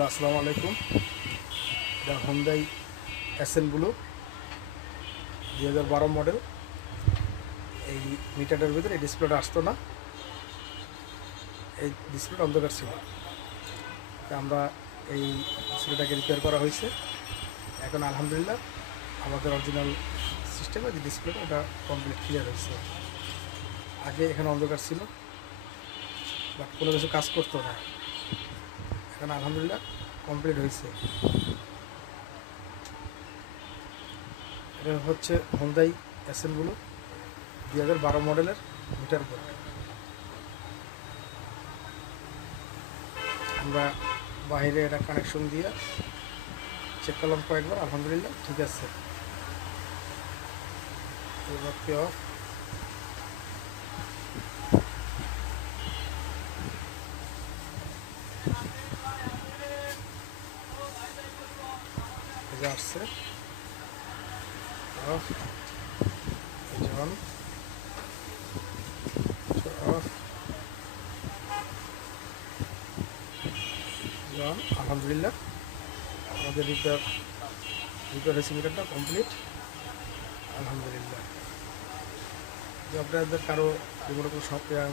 Hello, আসসালামু আলাইকুম। এটা হোন্ডাই এসএন ব্লু 2012 মডেল। এই মিটারটার ভিতরে এই ডিসপ্লেটা আসতো না, এই ডিসপ্লেটা অন্ধকার ছিল। তা আমরা এই ডিসপ্লেটাকে রিপেয়ার করা হয়েছে। এখন আলহামদুলিল্লাহ আমাদের অরিজিনাল সিস্টেমে যে ডিসপ্লেটা ওটা কমপ্লিট ক্লিয়ার হয়েছে। আগে এখানে অন্ধকার ছিল, বাট কোনো কিছু কাজ করতো না। এখন আলহামদুলিল্লাহ কমপ্লিট হয়েছে। এটা হচ্ছে হোন্ডাই এসএন ব্লু 2012 মডেলের মিটার বোর্ড। আমরা বাইরে এটা কানেকশন দিয়ে চেক করলাম কয়েকবার, আলহামদুলিল্লাহ ঠিক আছে। এবার অফ, আসছে অফ, অন, অফ, অন। আলহামদুলিল্লাহ আমাদের রিপেয়ার হয়েছে, মিটারটা কমপ্লিট আলহামদুলিল্লাহ। যে আপনাদের কারো কোনো রকম সফটওয়্যার